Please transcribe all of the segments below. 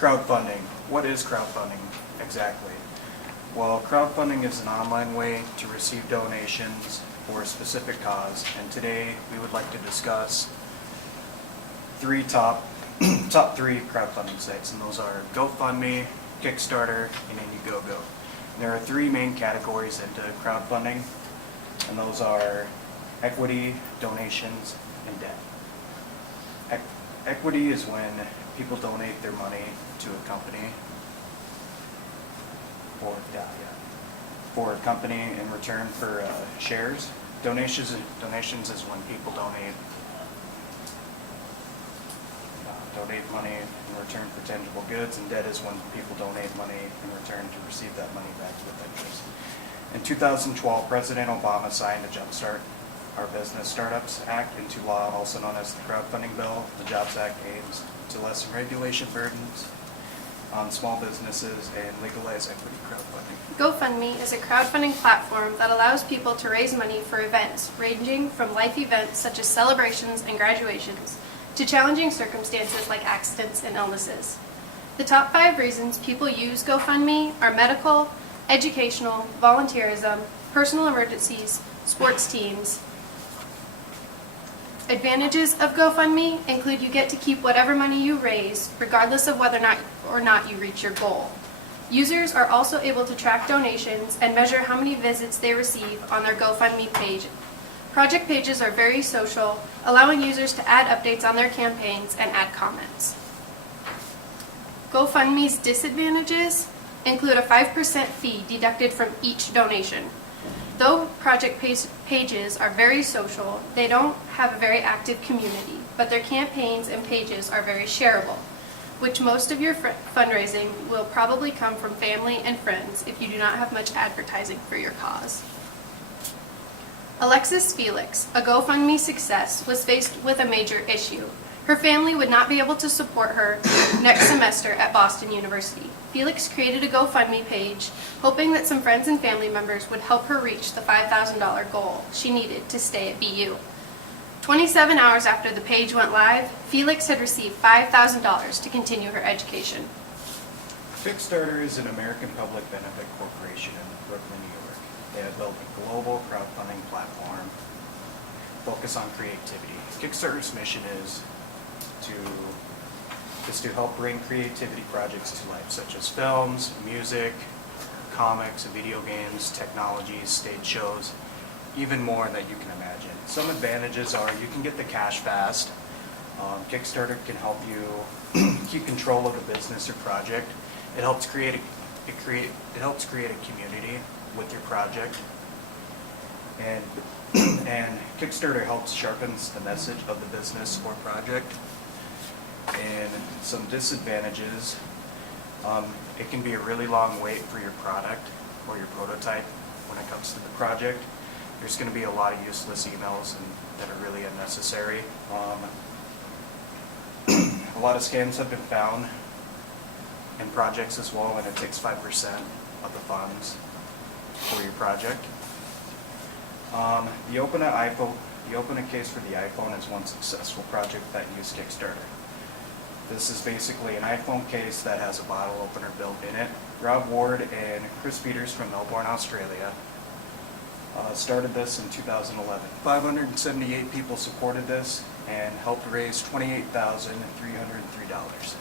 Crowdfunding. What is crowdfunding exactly? Well, crowdfunding is an online way to receive donations for a specific cause, and today we would like to discuss top three crowdfunding sites, and those are GoFundMe, Kickstarter, and Indiegogo. There are three main categories into crowdfunding, and those are equity, donations, and debt. Equity is when people donate their money to a company for a company in return for shares. Donations is when people donate money in return for tangible goods, and debt is when people donate money in return to receive that money back with interest. In 2012, President Obama signed the Jumpstart Our Business Startups Act into law, also known as the crowdfunding bill. The JOBS Act aims to lessen regulation burdens on small businesses and legalize equity crowdfunding. GoFundMe is a crowdfunding platform that allows people to raise money for events ranging from life events such as celebrations and graduations to challenging circumstances like accidents and illnesses. The top 5 reasons people use GoFundMe are medical, educational, volunteerism, personal emergencies, sports teams. Advantages of GoFundMe include you get to keep whatever money you raise, regardless of whether or not you reach your goal. Users are also able to track donations and measure how many visits they receive on their GoFundMe page. Project pages are very social, allowing users to add updates on their campaigns and add comments. GoFundMe's disadvantages include a 5% fee deducted from each donation. Though project pages are very social, they don't have a very active community, but their campaigns and pages are very shareable, which most of your fundraising will probably come from family and friends if you do not have much advertising for your cause. Alexis Felix, a GoFundMe success, was faced with a major issue. Her family would not be able to support her next semester at Boston University. Felix created a GoFundMe page, hoping that some friends and family members would help her reach the $5,000 goal she needed to stay at BU. 27 hours after the page went live, Felix had received $5,000 to continue her education. Kickstarter is an American public benefit corporation in Brooklyn, New York. They have built a global crowdfunding platform focused on creativity. Kickstarter's mission is to help bring creativity projects to life, such as films, music, comics, video games, technologies, stage shows, even more that you can imagine. Some advantages are you can get the cash fast. Kickstarter can help you keep control of the business or project. It helps create a community with your project, and Kickstarter helps sharpens the message of the business or project. And some disadvantages, it can be a really long wait for your product or your prototype when it comes to the project. There's going to be a lot of useless emails that are really unnecessary. A lot of scams have been found in projects as well, and it takes 5% of the funds for your project. The open a case for the iPhone is one successful project that used Kickstarter. This is basically an iPhone case that has a bottle opener built in it. Rob Ward and Chris Peters from Melbourne, Australia started this in 2011. 578 people supported this and helped raise $28,303.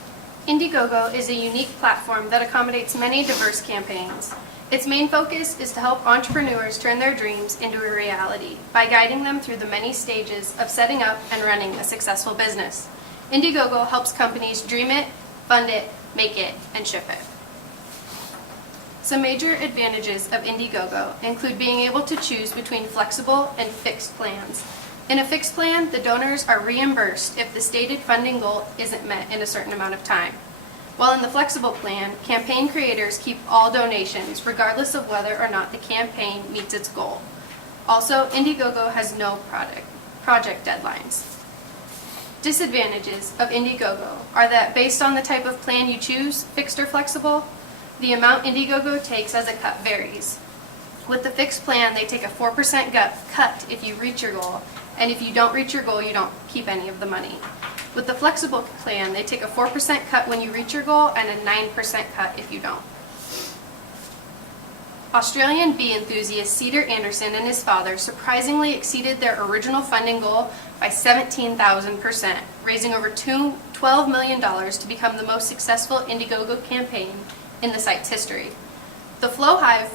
Indiegogo is a unique platform that accommodates many diverse campaigns. Its main focus is to help entrepreneurs turn their dreams into a reality by guiding them through the many stages of setting up and running a successful business. Indiegogo helps companies dream it, fund it, make it, and ship it. Some major advantages of Indiegogo include being able to choose between flexible and fixed plans. In a fixed plan, the donors are reimbursed if the stated funding goal isn't met in a certain amount of time. While in the flexible plan, campaign creators keep all donations regardless of whether or not the campaign meets its goal. Also, Indiegogo has no project deadlines. Disadvantages of Indiegogo are that based on the type of plan you choose, fixed or flexible, the amount Indiegogo takes as a cut varies. With the fixed plan, they take a 4% cut if you reach your goal, and if you don't reach your goal, you don't keep any of the money. With the flexible plan, they take a 4% cut when you reach your goal and a 9% cut if you don't. Australian bee enthusiast Cedar Anderson and his father surprisingly exceeded their original funding goal by 17,000%, raising over $12 million to become the most successful Indiegogo campaign in the site's history. The flow hive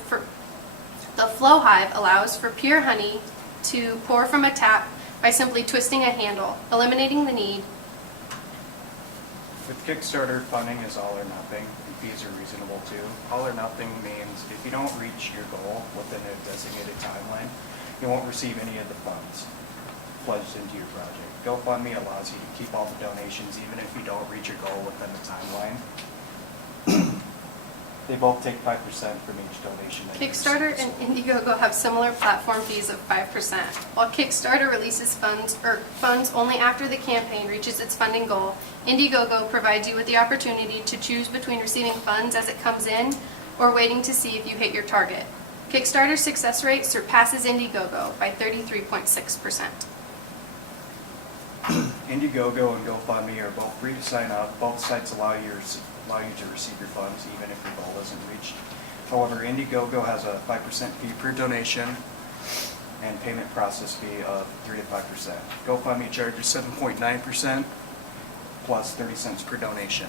allows for pure honey to pour from a tap by simply twisting a handle, eliminating the need. With Kickstarter, funding is all or nothing, and fees are reasonable too. All or nothing means if you don't reach your goal within a designated timeline, you won't receive any of the funds pledged into your project. GoFundMe allows you to keep all the donations even if you don't reach your goal within the timeline. They both take 5% from each donation. that you Kickstarter receive. and Indiegogo have similar platform fees of 5%. While Kickstarter releases funds only after the campaign reaches its funding goal, Indiegogo provides you with the opportunity to choose between receiving funds as it comes in or waiting to see if you hit your target. Kickstarter's success rate surpasses Indiegogo by 33.6%. Indiegogo and GoFundMe are both free to sign up. Both sites allow you to receive your funds even if your goal isn't reached. However, Indiegogo has a 5% fee per donation and payment process fee of 3 to 5%. GoFundMe charges 7.9% plus 30 cents per donation.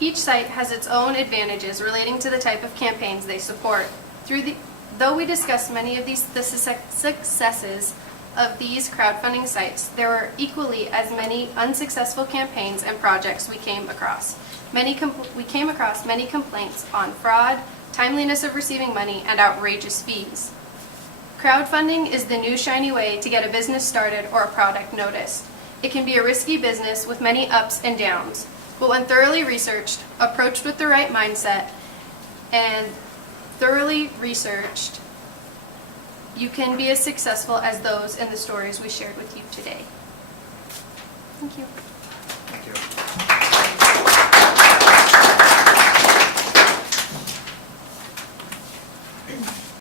Each site has its own advantages relating to the type of campaigns they support. Though we discussed many of the successes of these crowdfunding sites, there were equally as many unsuccessful campaigns and projects we came across. We came across many complaints on fraud, timeliness of receiving money, and outrageous fees. Crowdfunding is the new shiny way to get a business started or a product noticed. It can be a risky business with many ups and downs, but when thoroughly researched, approached with the right mindset, and thoroughly researched, you can be as successful as those in the stories we shared with you today. Thank you.